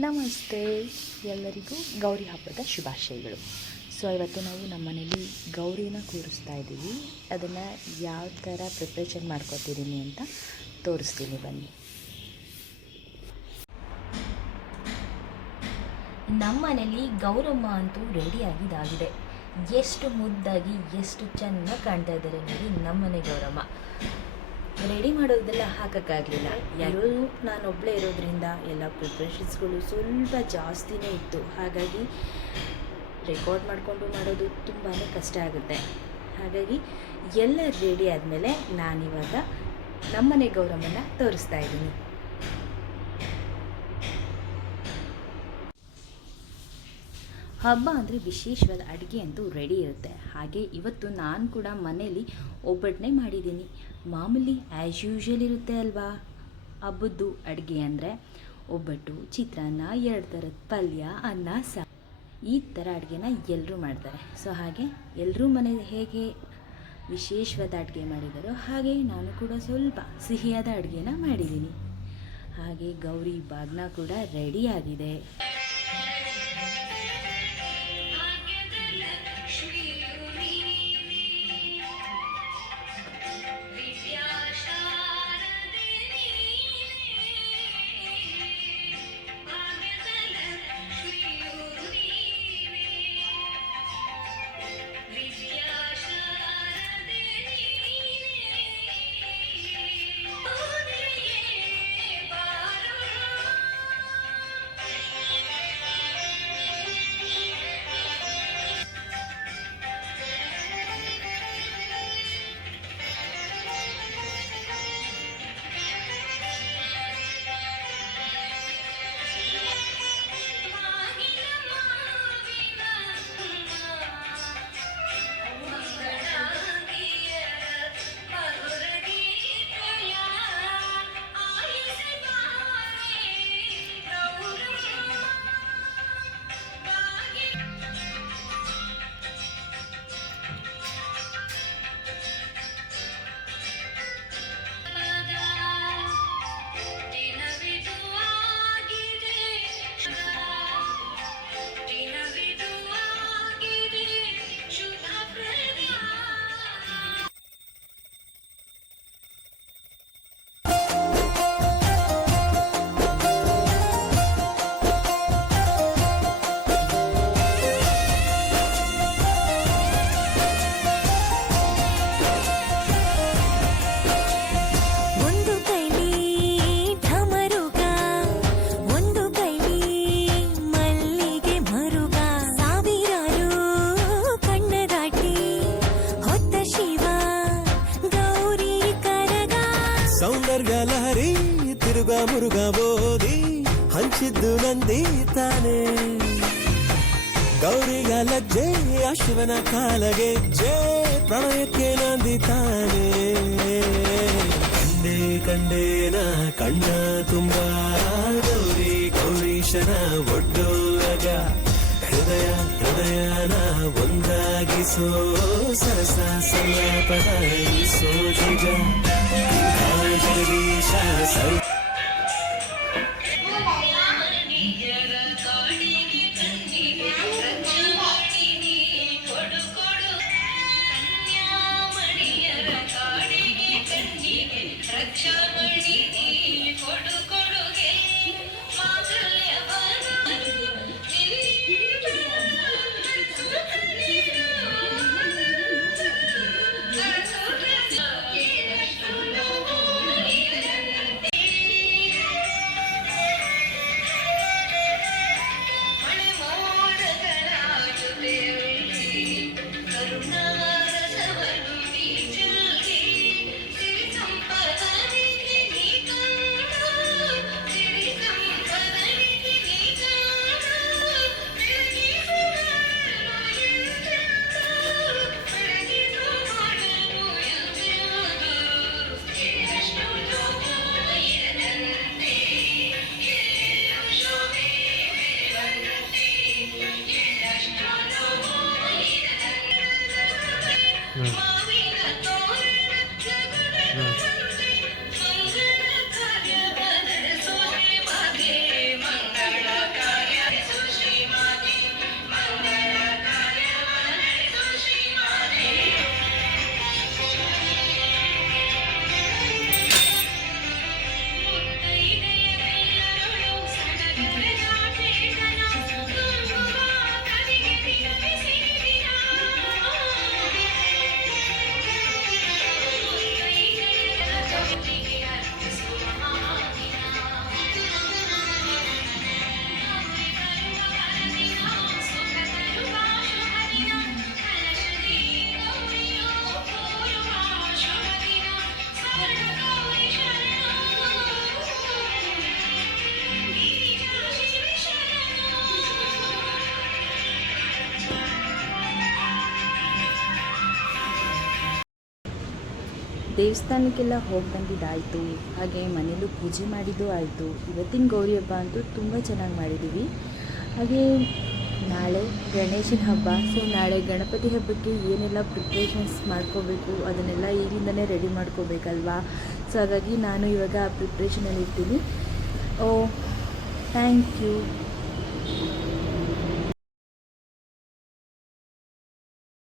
ನಮಸ್ತೆ, ಎಲ್ಲರಿಗೂ ಗೌರಿ ಹಬ್ಬದ ಶುಭಾಶಯಗಳು. ಇವತ್ತು ನಾವು ನಮ್ಮ ಮನೇಲಿ ಗೌರಿನ ಕೂರಿಸ್ತಾ ಇದ್ದೀವಿ. ಅದನ್ನು ಯಾವ ಥರ ಪ್ರಿಪ್ರೇಷನ್ ಮಾಡ್ಕೊತಿದ್ದೀನಿ ಅಂತ ತೋರಿಸ್ತೀನಿ, ಬನ್ನಿ. ನಮ್ಮ ಮನೇಲಿ ಗೌರಮ್ಮ ಅಂತೂ ರೆಡಿಯಾಗಿದ್ದಾಗಿದೆ. ಎಷ್ಟು ಮುದ್ದಾಗಿ ಎಷ್ಟು ಚೆನ್ನಾಗಿ ಕಾಣ್ತಾ ಇದ್ದಾರೆ ನೋಡಿ ನಮ್ಮನೆ ಗೌರಮ್ಮ. ರೆಡಿ ಮಾಡೋದೆಲ್ಲ ಹಾಕೋಕ್ಕಾಗಲಿಲ್ಲ, ಯಾರೋ ನಾನೊಬ್ಬಳೇ ಇರೋದ್ರಿಂದ ಎಲ್ಲ ಪ್ರಿಪ್ರೇಷನ್ಸ್ಗಳು ಸ್ವಲ್ಪ ಜಾಸ್ತಿನೇ ಇತ್ತು. ಹಾಗಾಗಿ ರೆಕಾರ್ಡ್ ಮಾಡಿಕೊಂಡು ಮಾಡೋದು ತುಂಬಾ ಕಷ್ಟ ಆಗುತ್ತೆ. ಹಾಗಾಗಿ ಎಲ್ಲ ರೆಡಿ ಆದಮೇಲೆ ನಾನಿವಾಗ ನಮ್ಮನೆ ಗೌರಮ್ಮನ ತೋರಿಸ್ತಾ ಇದ್ದೀನಿ. ಹಬ್ಬ ಅಂದರೆ ವಿಶೇಷವಾದ ಅಡುಗೆ ಅಂತೂ ರೆಡಿ ಇರುತ್ತೆ. ಹಾಗೆ ಇವತ್ತು ನಾನು ಕೂಡ ಮನೇಲಿ ಒಬ್ಬಟ್ಟನ್ನೇ ಮಾಡಿದ್ದೀನಿ. ಮಾಮೂಲಿ ಆ್ಯಸ್ ಯೂಶ್ವಲ್ ಇರುತ್ತೆ ಅಲ್ವಾ ಹಬ್ಬದ್ದು ಅಡುಗೆ ಅಂದರೆ. ಒಬ್ಬಟ್ಟು, ಚಿತ್ರಾನ್ನ, 2 ಥರದ ಪಲ್ಯ, ಅನ್ನ, ಸಾರು, ಈ ಥರ ಅಡುಗೆನ ಎಲ್ಲರೂ ಮಾಡ್ತಾರೆ. ಹಾಗೆ ಎಲ್ಲರೂ ಮನೇಲಿ ಹೇಗೆ ವಿಶೇಷವಾದ ಅಡುಗೆ ಮಾಡಿದ್ದಾರೋ ಹಾಗೆ ನಾನು ಕೂಡ ಸ್ವಲ್ಪ ಸಿಹಿಯಾದ ಅಡುಗೆನ ಮಾಡಿದ್ದೀನಿ. ಹಾಗೆ ಗೌರಿ ಬಾಗ್ನ ಕೂಡ ರೆಡಿಯಾಗಿದೆ. ಸೌಂದರ್ಯ ಲಹರಿ ತಿರುಗ ಮುರುಗ ಬೋದಿ ಹಂಚಿದ್ದು ನಂದಿ ತಾನೆ. ಗೌರಿಗ ಲಜ್ಜೆ ಶಿವನ ಕಾಲಗೆಜ್ಜೆ ಪ್ರಣಯಕ್ಕೆ ನಂದಿ ತಾನೆ. ಕಂಡೆ ಕಂಡೇನ ಕಣ್ಣ ತುಂಬ ಗೌರಿ ಗೌರೀಶನ ಒಡ್ಡೋಲಗ ಹೃದಯ ಹೃದಯನ ಒಂದಾಗಿಸೋ ಸರಸ ಸಲ್ಲಾಪದ ಸೋಜಿಗ ಜಗದೀಶ ಸರ್ ದೇವಸ್ಥಾನಕ್ಕೆಲ್ಲ ಹೋಗಿ ಬಂದಿದ್ದಾಯಿತು, ಹಾಗೆ ಮನೇಲೂ ಪೂಜೆ ಮಾಡಿದ್ದು ಆಯಿತು. ಇವತ್ತಿನ ಗೌರಿ ಹಬ್ಬ ಅಂತೂ ತುಂಬ ಚೆನ್ನಾಗಿ ಮಾಡಿದ್ದೀವಿ. ಹಾಗೆ ನಾಳೆ ಗಣೇಶನ ಹಬ್ಬ. ಸೊ ನಾಳೆ ಗಣಪತಿ ಹಬ್ಬಕ್ಕೆ ಏನೆಲ್ಲ ಪ್ರಿಪ್ರೇಷನ್ಸ್ ಮಾಡ್ಕೋಬೇಕು ಅದನ್ನೆಲ್ಲ ಈಗಿಂದನೇ ರೆಡಿ ಮಾಡ್ಕೋಬೇಕಲ್ವಾ. ಸೊ ಹಾಗಾಗಿ ನಾನು ಇವಾಗ ಪ್ರಿಪ್ರೇಷನಲ್ಲಿ ಇರ್ತೀನಿ. Thank you.